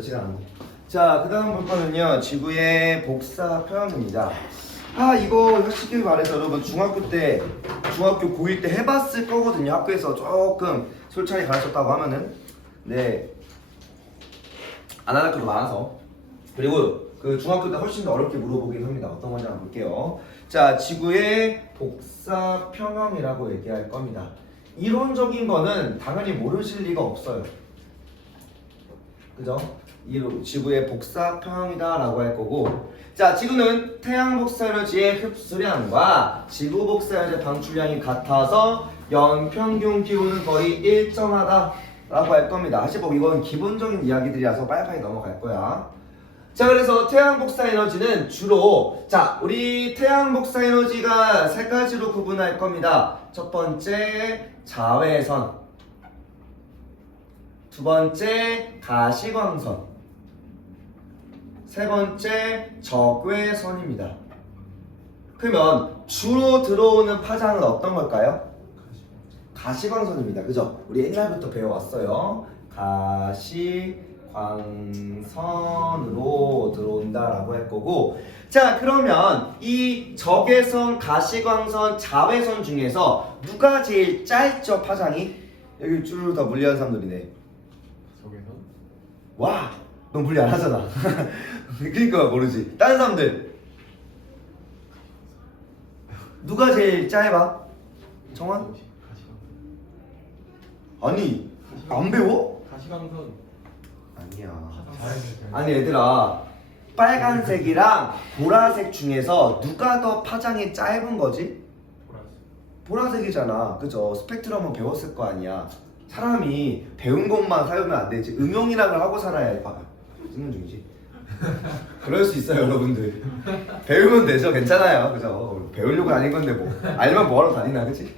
시간 안 돼. 자, 그 다음 볼 거는요, 지구의 복사 표현입니다. 이거 솔직히 말해서 여러분 중학교 고1 때 해봤을 거거든요. 학교에서 조금 솔찬히 가르쳤다고 하면은. 네. 안 하는 학교도 많아서. 그리고 그 중학교 때 훨씬 더 어렵게 물어보긴 합니다. 어떤 건지 한번 볼게요. 자, 지구의 복사 평형이라고 얘기할 겁니다. 이론적인 거는 당연히 모르실 리가 없어요. 그죠? 지구의 복사 평형이다 라고 할 거고, 자, 지구는 태양 복사에너지의 흡수량과 지구 복사에너지 방출량이 같아서 연평균 기후는 거의 일정하다 라고 할 겁니다. 사실 뭐 이건 기본적인 이야기들이라서 빨리빨리 넘어갈 거야. 자, 그래서 태양 복사 에너지는 주로, 자, 우리 태양 복사 에너지가 세 가지로 구분할 겁니다. 첫 번째 자외선, 두 번째 가시광선, 세 번째 적외선입니다. 그러면 주로 들어오는 파장은 어떤 걸까요? 가시광선입니다. 그죠? 우리 옛날부터 배워왔어요. 가시광선으로 들어온다라고 할 거고, 자, 그러면 이 적외선, 가시광선, 자외선 중에서 누가 제일 짧죠, 파장이? 여기 쭉 다 물리하는 사람들이네. 적외선? 와, 너 물리 안 하잖아. 그러니까 모르지. 다른 사람들 누가 제일 짧아? 정환? 아니, 안 배워? 가시광선. 아니야. 자외선. 아니 얘들아, 빨간색이랑 보라색 중에서 누가 더 파장이 짧은 거지? 보라색이잖아. 그죠? 스펙트럼 한번 배웠을 거 아니야. 사람이 배운 것만 사용하면 안 되지. 응용이랑을 하고 살아야 해. 봐. 찍는 중이지. 그럴 수 있어요, 여러분들. 배우면 되죠. 괜찮아요. 그죠? 배우려고 아닌 건데 뭐. 알면 뭐하러 다니나, 그치?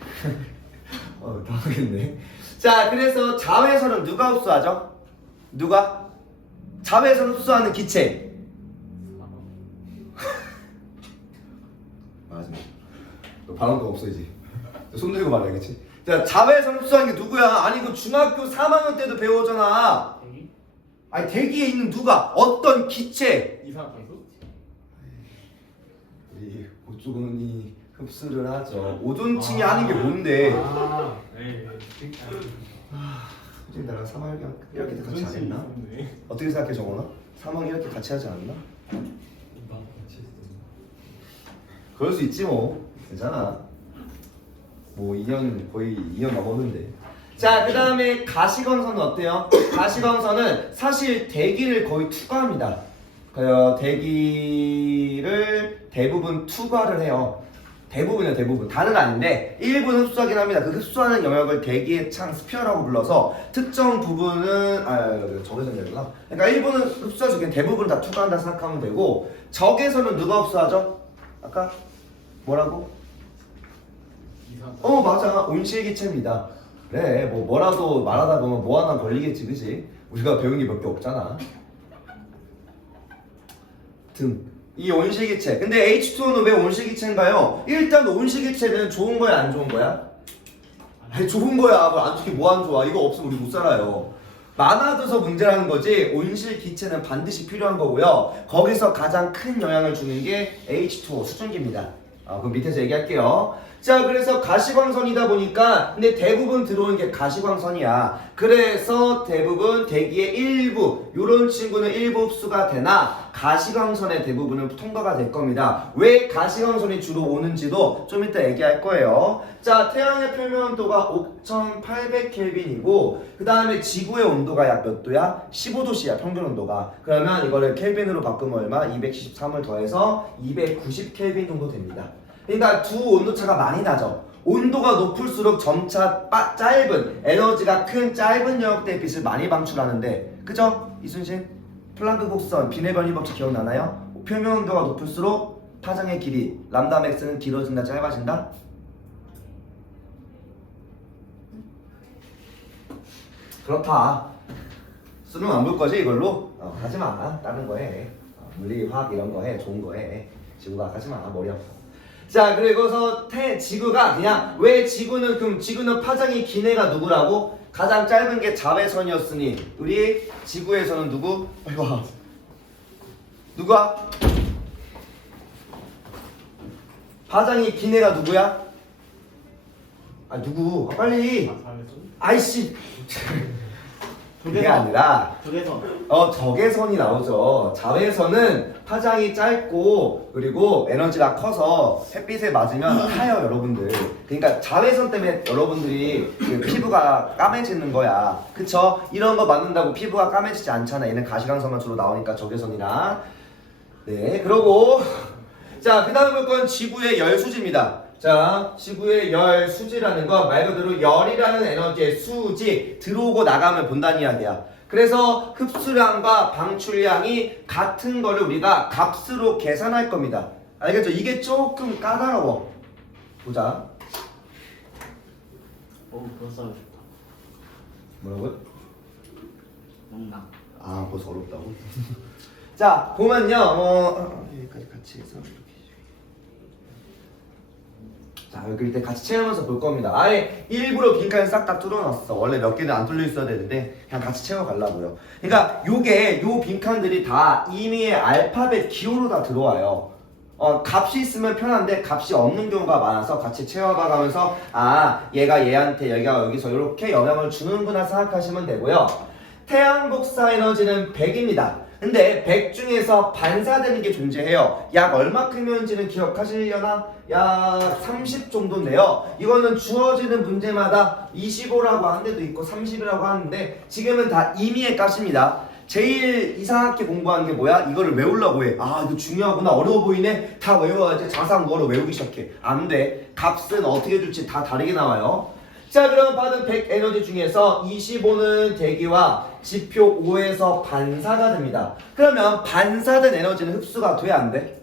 당하겠네. 자, 그래서 자외선은 누가 흡수하죠? 누가? 자외선 흡수하는 기체. 맞아. 너 발언도 없어 이제. 손 들고 말해야겠지. 자, 자외선 흡수하는 게 누구야? 아니 그 중학교 3학년 때도 배우잖아. 대기? 아니 대기에 있는 누가? 어떤 기체? 이산화탄소? 우리 오존이 흡수를 하죠. 오존층이 하는 게 뭔데? 네. 솔직히 나랑 3학년 이렇게 같이 안 했나? 어떻게 생각해 정원아? 3학년 이렇게 같이 하지 않았나? 그럴 수 있지 뭐. 괜찮아. 뭐 2년 거의 2년 넘었는데. 자, 그 다음에 가시광선은 어때요? 가시광선은 사실 대기를 거의 투과합니다. 대기를 대부분 투과를 해요. 대부분이요, 대부분. 다는 아닌데 일부는 흡수하긴 합니다. 그 흡수하는 영역을 대기의 창 스피어라고 불러서 특정 부분은 적외선이구나. 그러니까 일부는 흡수해주긴 대부분 다 투과한다 생각하면 되고, 적외선은 누가 흡수하죠? 아까 뭐라고? 맞아. 온실기체입니다. 그래, 뭐라도 말하다 보면 뭐 하나 걸리겠지, 그치? 우리가 배운 게 몇 개 없잖아. 이 온실기체. 근데 H2O는 왜 온실기체인가요? 일단 온실기체는 좋은 거야, 안 좋은 거야? 아니, 좋은 거야. 뭐 안 좋게 뭐 안 좋아. 이거 없으면 우리 못 살아요. 많아져서 문제라는 거지, 온실기체는 반드시 필요한 거고요. 거기서 가장 큰 영향을 주는 게 H2O, 수증기입니다. 그럼 밑에서 얘기할게요. 자, 그래서 가시광선이다 보니까 근데 대부분 들어오는 게 가시광선이야. 그래서 대부분 대기의 일부, 요런 친구는 일부 흡수가 되나 가시광선의 대부분은 통과가 될 겁니다. 왜 가시광선이 주로 오는지도 좀 이따 얘기할 거예요. 자, 태양의 표면 온도가 5800켈빈이고 그 다음에 지구의 온도가 약 몇 도야? 15도씨야, 평균 온도가. 그러면 이거를 켈빈으로 바꾸면 얼마? 273을 더해서 290켈빈 정도 됩니다. 그러니까 두 온도차가 많이 나죠. 온도가 높을수록 점차 짧은, 에너지가 큰 짧은 영역대의 빛을 많이 방출하는데, 그죠? 이순신? 플랑크 곡선, 빈의 변이 법칙 기억나나요? 표면 온도가 높을수록 파장의 길이, 람다 맥스는 길어진다, 짧아진다? 그렇다. 수능 안 볼 거지 이걸로? 하지마. 다른 거 해. 물리, 화학 이런 거 해. 좋은 거 해. 지구가 하지마. 머리 아파. 자, 그리고서 지구가 그냥 왜 지구는, 그럼 지구는 파장이 긴 애가 누구라고? 가장 짧은 게 자외선이었으니 우리 지구에서는 누구? 빨리 와. 누가? 파장이 긴 애가 누구야? 아 누구? 아, 빨리. 아이씨. 그게 아니라 적외선. 적외선이 나오죠. 자외선은 파장이 짧고 그리고 에너지가 커서 햇빛에 맞으면 타요, 여러분들. 그러니까 자외선 때문에 여러분들이 그 피부가 까매지는 거야. 그쵸? 이런 거 맞는다고 피부가 까매지지 않잖아. 얘는 가시광선만 주로 나오니까 적외선이랑. 네, 그러고 자, 그 다음에 볼 건 지구의 열수지입니다. 자, 지구의 열수지라는 건 말 그대로 열이라는 에너지의 수지, 들어오고 나가면 본다는 이야기야. 그래서 흡수량과 방출량이 같은 거를 우리가 값으로 계산할 겁니다. 알겠죠? 이게 조금 까다로워. 보자. 그거 싸고 싶다. 뭐라고요? 농담. 아, 벌써 어렵다고? 자, 보면요. 여기까지 같이 해서 이렇게. 자, 여기 일단 같이 채우면서 볼 겁니다. 아예 일부러 빈칸 싹 다 뚫어놨어. 원래 몇 개는 안 뚫려 있어야 되는데 그냥 같이 채워가려고요. 그러니까 요 빈칸들이 다 이미의 알파벳 기호로 다 들어와요. 값이 있으면 편한데 값이 없는 경우가 많아서 같이 채워봐가면서 아, 얘가 얘한테 얘가 여기서 이렇게 영향을 주는구나 생각하시면 되고요. 태양 복사 에너지는 100입니다. 근데 100 중에서 반사되는 게 존재해요. 약 얼마큼이었는지는 기억하시려나? 약 30 정도인데요. 이거는 주어지는 문제마다 25라고 하는 데도 있고 30이라고 하는데 지금은 다 임의의 값입니다. 제일 이상하게 공부하는 게 뭐야? 이거를 외우려고 해. 아, 이거 중요하구나. 어려워 보이네. 다 외워야지. 자사무어로 외우기 시작해. 안 돼. 값은 어떻게 줄지 다 다르게 나와요. 자, 그럼 받은 100 에너지 중에서 25는 대기와 지표 5에서 반사가 됩니다. 그러면 반사된 에너지는 흡수가 돼? 안 돼?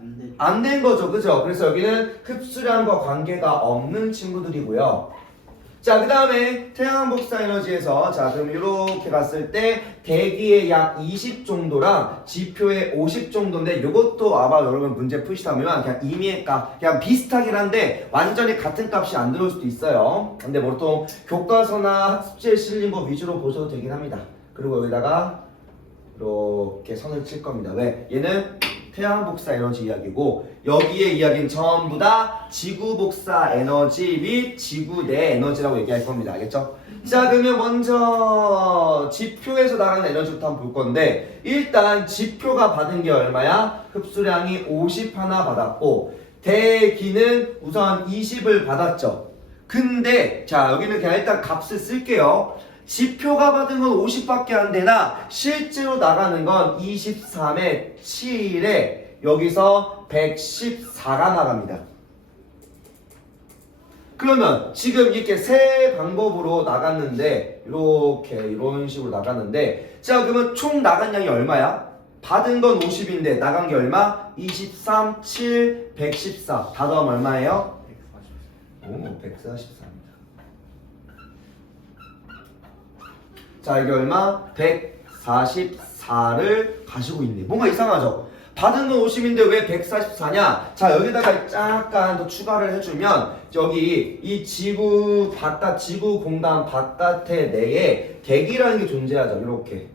안 돼. 안 된 거죠, 그죠? 그래서 여기는 흡수량과 관계가 없는 친구들이고요. 자, 그 다음에 태양 복사 에너지에서 자, 그럼 이렇게 봤을 때 대기의 약 20 정도랑 지표의 50 정도인데 이것도 아마 여러분 문제 푸시다면 그냥 임의의 값 그냥 비슷하긴 한데 완전히 같은 값이 안 들어올 수도 있어요. 근데 보통 교과서나 학습지에 실린 거 위주로 보셔도 되긴 합니다. 그리고 여기다가 이렇게 선을 칠 겁니다. 왜? 얘는 태양 복사 에너지 이야기고 여기의 이야기는 전부 다 지구 복사 에너지 및 지구 내 에너지라고 얘기할 겁니다. 알겠죠? 자, 그러면 먼저 지표에서 나가는 에너지부터 한번 볼 건데 일단 지표가 받은 게 얼마야? 흡수량이 50 하나 받았고 대기는 우선 20을 받았죠. 근데 자, 여기는 그냥 일단 값을 쓸게요. 지표가 받은 건 50밖에 안 되나 실제로 나가는 건 23에 7에 여기서 114가 나갑니다. 그러면 지금 이렇게 세 방법으로 나갔는데 이렇게 이런 식으로 나갔는데 자, 그러면 총 나간 양이 얼마야? 받은 건 50인데 나간 게 얼마? 23, 7, 114 다 더하면 얼마예요? 144입니다. 자, 이게 얼마? 144를 가지고 있네. 뭔가 이상하죠? 받은 건 50인데 왜 144냐? 자, 여기다가 잠깐 더 추가를 해주면 여기 이 지구 바깥, 지구 공간 바깥의 내에 대기라는 게 존재하죠. 이렇게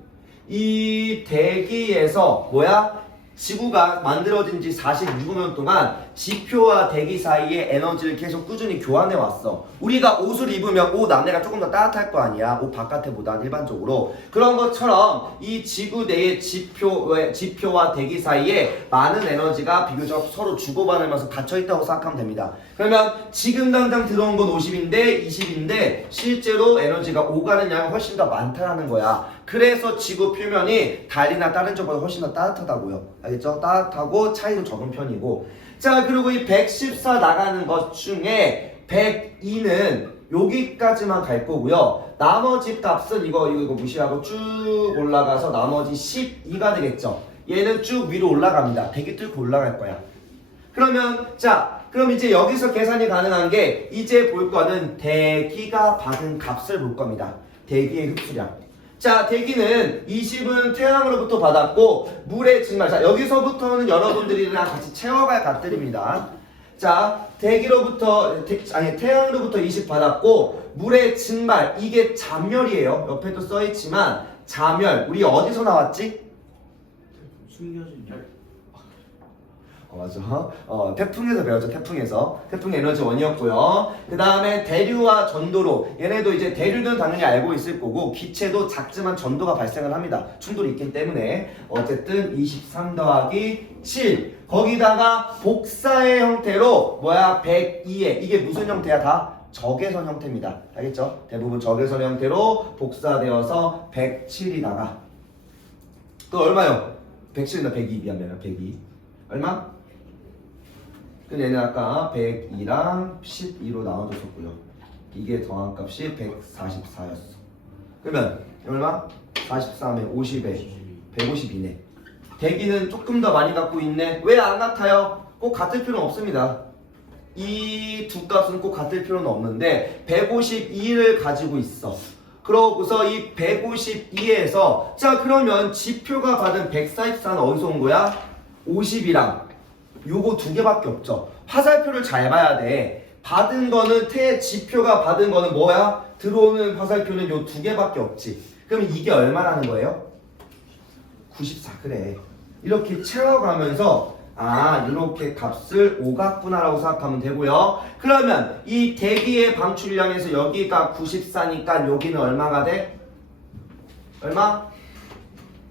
이 대기에서 뭐야? 지구가 만들어진 지 46년 동안 지표와 대기 사이에 에너지를 계속 꾸준히 교환해 왔어. 우리가 옷을 입으면 옷 안에가 조금 더 따뜻할 거 아니야. 옷 바깥에보다 일반적으로. 그런 것처럼 이 지구 내의 지표와 대기 사이에 많은 에너지가 비교적 서로 주고받으면서 갇혀있다고 생각하면 됩니다. 그러면 지금 당장 들어온 건 50인데 20인데 실제로 에너지가 오가는 양이 훨씬 더 많다는 거야. 그래서 지구 표면이 달이나 다른 쪽보다 훨씬 더 따뜻하다고요. 알겠죠? 따뜻하고 차이도 적은 편이고. 자, 그리고 이 114 나가는 것 중에 102는 여기까지만 갈 거고요. 나머지 값은 이거 무시하고 쭉 올라가서 나머지 12가 되겠죠. 얘는 쭉 위로 올라갑니다. 대기 뚫고 올라갈 거야. 그러면 자, 그럼 이제 여기서 계산이 가능한 게 이제 볼 거는 대기가 받은 값을 볼 겁니다. 대기의 흡수량. 자, 대기는 20은 태양으로부터 받았고 물의 증말. 자, 여기서부터는 여러분들이랑 같이 채워갈 값들입니다. 자, 태양으로부터 20 받았고 물의 증발 이게 잔멸이에요. 옆에도 써있지만 잔멸 우리 어디서 나왔지? 숨겨진 열. 맞아. 태풍에서 배웠죠. 태풍에서. 태풍 에너지 원이었고요. 그 다음에 대류와 전도로. 얘네도 이제 대류는 당연히 알고 있을 거고 기체도 작지만 전도가 발생을 합니다. 충돌이 있기 때문에 어쨌든 23 더하기 7 거기다가 복사의 형태로 102에 이게 무슨 형태야? 다 적외선 형태입니다. 알겠죠? 대부분 적외선 형태로 복사되어서 107이다가 또 얼마요? 107이나 102 미안해요. 102 얼마? 그 얘는 아까 102랑 12로 나눠줬었고요. 이게 더한 값이 144였어. 그러면 얼마? 44면 50에 152네. 대기는 조금 더 많이 갖고 있네. 왜 안 같아요? 꼭 같을 필요는 없습니다. 이 두 값은 꼭 같을 필요는 없는데 152를 가지고 있어. 그러고서 이 152에서 자 그러면 지표가 받은 144는 어디서 온 거야? 50이랑 요거 두 개밖에 없죠. 화살표를 잘 봐야 돼. 받은 거는 지표가 받은 거는 뭐야? 들어오는 화살표는 요 두 개밖에 없지. 그럼 이게 얼마라는 거예요? 94 그래. 이렇게 채워가면서 이렇게 값을 5 같구나라고 생각하면 되고요. 그러면 이 대기의 방출량에서 여기가 94니까 여기는 얼마가 돼? 얼마?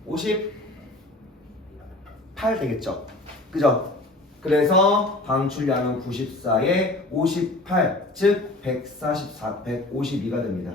58 되겠죠? 그죠? 그래서 방출량은 94에 58, 즉 144, 152가 됩니다.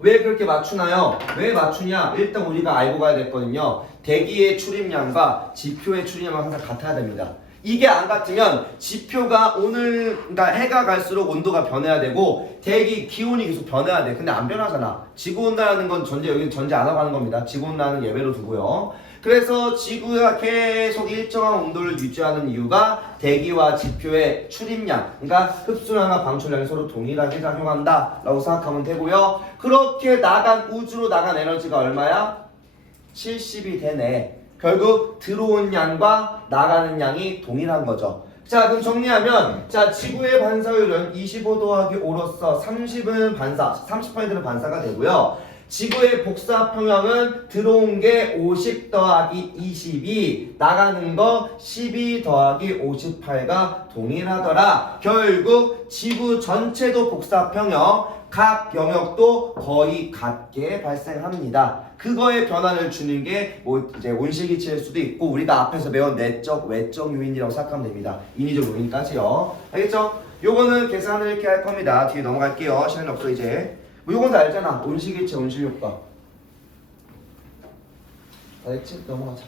왜 그렇게 맞추나요? 왜 맞추냐? 일단 우리가 알고 가야 됐거든요. 대기의 출입량과 지표의 출입량은 항상 같아야 됩니다. 이게 안 같으면 지표가 그러니까 해가 갈수록 온도가 변해야 되고 대기 기온이 계속 변해야 돼. 근데 안 변하잖아. 지구온난화는 건 여기는 전제 안 하고 하는 겁니다. 지구온난화는 예외로 두고요. 그래서 지구가 계속 일정한 온도를 유지하는 이유가 대기와 지표의 출입량, 그러니까 흡수량과 방출량이 서로 동일하게 작용한다 라고 생각하면 되고요. 그렇게 우주로 나간 에너지가 얼마야? 70이 되네. 결국 들어온 양과 나가는 양이 동일한 거죠. 자, 그럼 정리하면 지구의 반사율은 25 더하기 5로서 30은 30%는 반사가 되고요. 지구의 복사 평형은 들어온 게 50 더하기 22, 나가는 거 12 더하기 58가 동일하더라. 결국 지구 전체도 복사 평형, 각 영역도 거의 같게 발생합니다. 그거에 변화를 주는 게 이제 온실기체일 수도 있고 우리가 앞에서 배운 내적, 외적 요인이라고 생각하면 됩니다. 인위적 요인까지요. 알겠죠? 요거는 계산을 이렇게 할 겁니다. 뒤에 넘어갈게요. 시간이 없어 이제. 요건 다 알잖아. 온실기체, 온실효과. 알겠지? 넘어가자.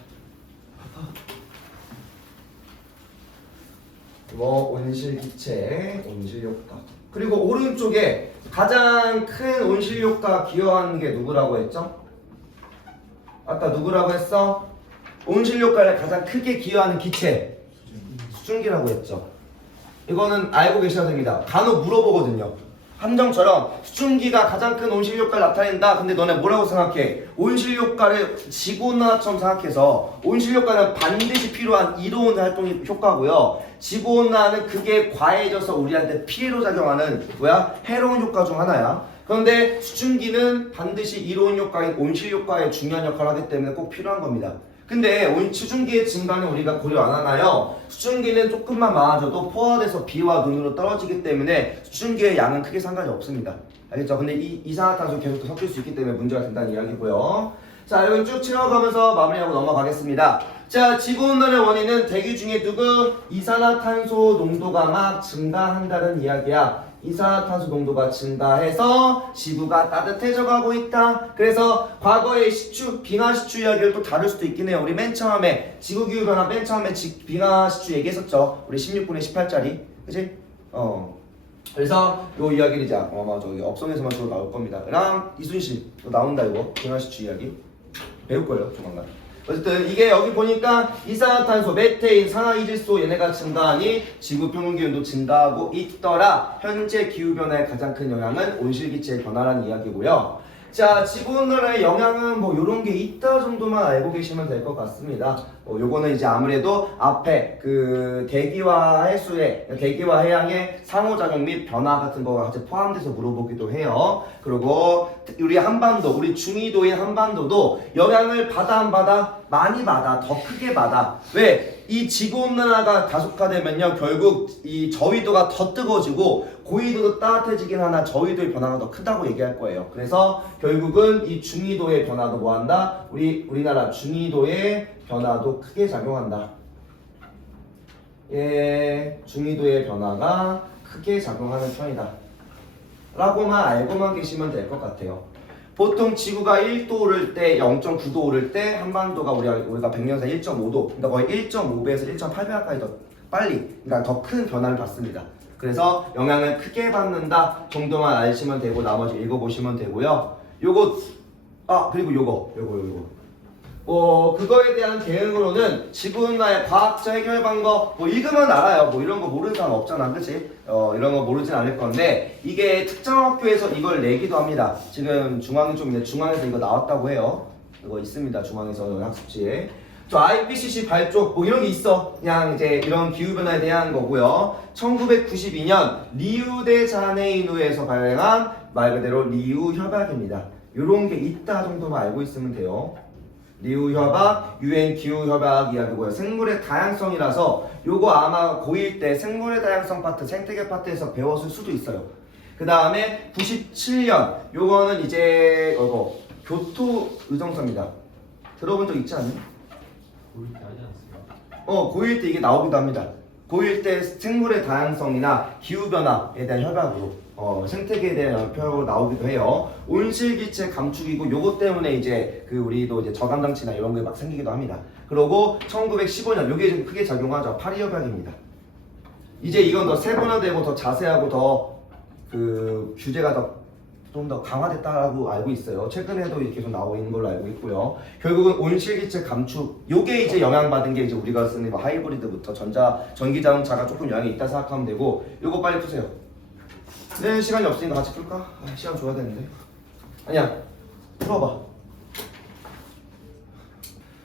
온실기체, 온실효과. 그리고 오른쪽에 가장 큰 온실효과 기여하는 게 누구라고 했죠? 아까 누구라고 했어? 온실효과를 가장 크게 기여하는 기체. 수증기라고 했죠. 이거는 알고 계셔야 됩니다. 간혹 물어보거든요. 함정처럼 수증기가 가장 큰 온실효과를 나타낸다. 근데 너네 뭐라고 생각해? 온실효과를 지구온난화처럼 생각해서 온실효과는 반드시 필요한 이로운 활동이 효과고요. 지구온난화는 그게 과해져서 우리한테 피해로 작용하는 해로운 효과 중 하나야. 그런데 수증기는 반드시 이로운 효과인 온실효과에 중요한 역할을 하기 때문에 꼭 필요한 겁니다. 근데 수증기의 증가는 우리가 고려 안 하나요? 수증기는 조금만 많아져도 포화돼서 비와 눈으로 떨어지기 때문에 수증기의 양은 크게 상관이 없습니다. 알겠죠? 근데 이 이산화탄소 계속 섞일 수 있기 때문에 문제가 된다는 이야기고요. 자, 여기 쭉 채워가면서 마무리하고 넘어가겠습니다. 자, 지구온난화의 원인은 대기 중에 이산화탄소 농도가 막 증가한다는 이야기야. 이산화탄소 농도가 증가해서 지구가 따뜻해져 가고 있다. 그래서 과거의 빙하시추 이야기를 또 다룰 수도 있긴 해요. 우리 맨 처음에 지구기후변화 맨 처음에 빙하시추 얘기했었죠. 우리 16분의 18짜리. 그치? 그래서 요 이야기를 이제 저기 업성에서만 또 나올 겁니다. 랑 이순신 또 나온다 이거 빙하시추 이야기 배울 거예요 조만간. 어쨌든 이게 여기 보니까 이산화탄소, 메테인, 산화이질소 얘네가 증가하니 지구 평균 기온도 증가하고 있더라. 현재 기후변화의 가장 큰 영향은 온실기체의 변화라는 이야기고요. 자, 지구온난화의 영향은 뭐 요런 게 있다 정도만 알고 계시면 될 것 같습니다. 요거는 이제 아무래도 앞에 그 대기와 해수의 대기와 해양의 상호작용 및 변화 같은 거가 같이 포함돼서 물어보기도 해요. 그리고 우리 한반도, 우리 중위도인 한반도도 영향을 받아 안 받아? 많이 받아, 더 크게 받아. 왜? 이 지구온난화가 가속화되면요 결국 이 저위도가 더 뜨거워지고 고위도도 따뜻해지긴 하나 저위도의 변화가 더 크다고 얘기할 거예요. 그래서 결국은 이 중위도의 변화도 뭐한다? 우리나라 중위도의 변화도 크게 작용한다. 예, 중위도의 변화가 크게 작용하는 편이다 라고만 알고만 계시면 될 것 같아요. 보통 지구가 1도 오를 때, 0.9도 오를 때 한반도가 우리가 100년 사이 1.5도, 그러니까 거의 1.5배에서 1.8배 가까이 더 빨리, 그러니까 더 큰 변화를 받습니다. 그래서 영향을 크게 받는다 정도만 아시면 되고 나머지 읽어보시면 되고요. 요거 그리고 요거 그거에 대한 대응으로는 지구온난화의 과학적 해결 방법 뭐 읽으면 알아요. 뭐 이런 거 모르는 사람 없잖아, 그치? 이런 거 모르진 않을 건데 이게 특정 학교에서 이걸 내기도 합니다. 지금 중앙이 좀 있는데 중앙에서 이거 나왔다고 해요. 이거 있습니다, 중앙에서 학습지에. 저 IPCC 발족 뭐 이런 게 있어. 그냥 이제 이런 기후 변화에 대한 거고요. 1992년 리우데자네이루에서 발행한 말 그대로 리우 협약입니다. 이런 게 있다 정도만 알고 있으면 돼요. 리우 협약, UN 기후 협약 이야기고요. 생물의 다양성이라서 요거 아마 고1 때 생물의 다양성 파트, 생태계 파트에서 배웠을 수도 있어요. 그 다음에 97년 요거는 이제 교토 의정서입니다. 들어본 적 있지 않니? 고1 때 하지 않았어요? 고1 때 이게 나오기도 합니다. 고1 때 생물의 다양성이나 기후변화에 대한 협약으로 생태계에 대한 협약으로 나오기도 해요. 온실기체 감축이고 요것 때문에 이제 우리도 이제 저감장치나 이런 게 막 생기기도 합니다. 그리고 1915년 요게 좀 크게 작용하죠. 파리 협약입니다. 이제 이건 더 세분화되고 더 자세하고 더 규제가 좀 더 강화됐다고 알고 있어요. 최근에도 이렇게 계속 나오고 있는 걸로 알고 있고요. 결국은 온실기체 감축, 요게 이제 영향받은 게 이제 우리가 쓰는 뭐 하이브리드부터 전기자동차가 조금 영향이 있다 생각하면 되고, 요거 빨리 푸세요. 네, 시간이 없으니까 같이 풀까? 시간 줘야 되는데. 아니야, 풀어봐.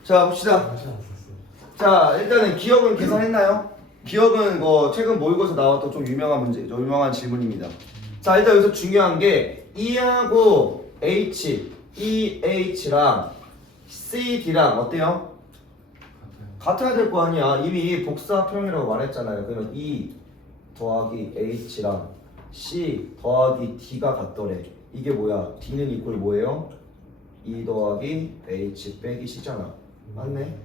자, 봅시다. 하지 않았었어요. 자, 일단은 기억은 계산했나요? 기억은 뭐 최근 모의고사 나왔던 좀 유명한 질문입니다. 자, 일단 여기서 중요한 게 E하고 H, EH랑 CD랑 어때요? 같아야 될 거 아니야. 이미 복사표현이라고 말했잖아요. 그러면 E 더하기 H랑 C 더하기 D가 같더래. 이게 뭐야? D는 이꼴 뭐예요? E 더하기 H 빼기 C잖아. 맞네?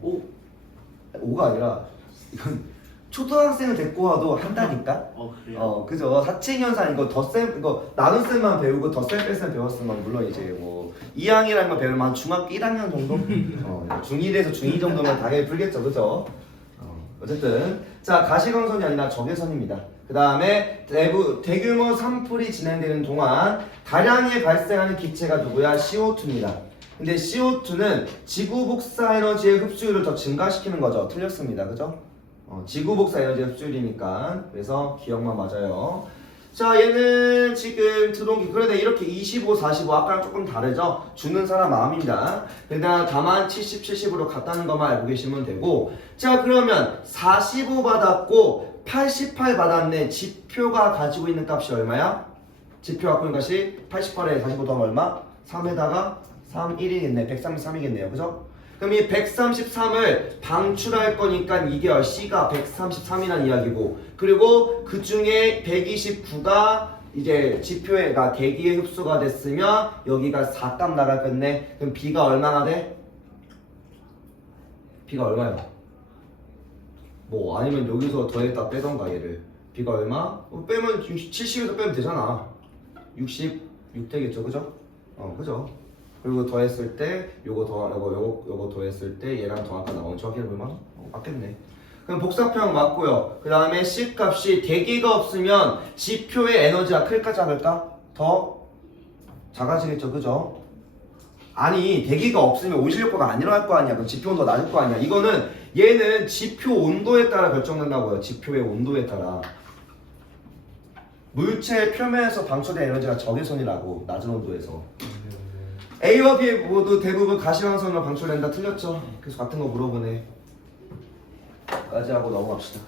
5가 아니라 이건 초등학생을 데리고 와도 한다니까? 그래요? 그죠. 사칙현상 이거 나눗셈만 배우고 덧셈 뺄셈 배웠으면 물론 이제 뭐 2학이라는 거 배우면 한 중학교 1학년 정도? 중1에서 중2 정도면 당연히 풀겠죠, 그죠? 어쨌든 자, 가시광선이 아니라 적외선입니다. 그 다음에 대규모 산불이 진행되는 동안 다량의 발생하는 기체가 누구야? CO2입니다. 근데 CO2는 지구 복사 에너지의 흡수율을 더 증가시키는 거죠. 틀렸습니다, 그죠? 지구 복사 에너지 흡수율이니까. 그래서 기억만 맞아요. 자, 얘는 지금 들어온 게 그러네. 이렇게 25, 45 아까랑 조금 다르죠? 주는 사람 마음입니다. 그러니까 다만 70, 70으로 같다는 것만 알고 계시면 되고, 자, 그러면 45 받았고 88 받았네. 지표가 가지고 있는 값이 얼마야? 지표 갖고 있는 값이 88에 45 더하면 얼마? 3에다가 3, 1이겠네. 133이겠네요. 그죠? 그럼 이 133을 방출할 거니까 이게 C가 133이라는 이야기고, 그리고 그 중에 129가 이제 지표에가 대기에 흡수가 됐으면 여기가 4값 나가겠네. 그럼 B가 얼마나 돼? B가 얼마야? 뭐 아니면 여기서 더했다 빼던가 얘를. B가 얼마? 빼면 70에서 빼면 되잖아. 66 되겠죠, 그죠? 그죠? 그리고 더했을 때 요거 더했을 때 얘랑 더할까 나오면 저기를 보면 맞겠네. 그럼 복사표현 맞고요. 그 다음에 C 값이 대기가 없으면 지표의 에너지가 클까 작을까? 더 작아지겠죠, 그죠? 아니, 대기가 없으면 온실 효과가 안 일어날 거 아니야. 그럼 지표 온도가 낮을 거 아니야. 이거는 얘는 지표 온도에 따라 결정된다고요. 지표의 온도에 따라. 물체 표면에서 방출된 에너지가 적외선이라고, 낮은 온도에서. A와 B 모두 대부분 가시광선으로 방출된다. 틀렸죠? 계속 같은 거 물어보네. 까지 하고 넘어갑시다.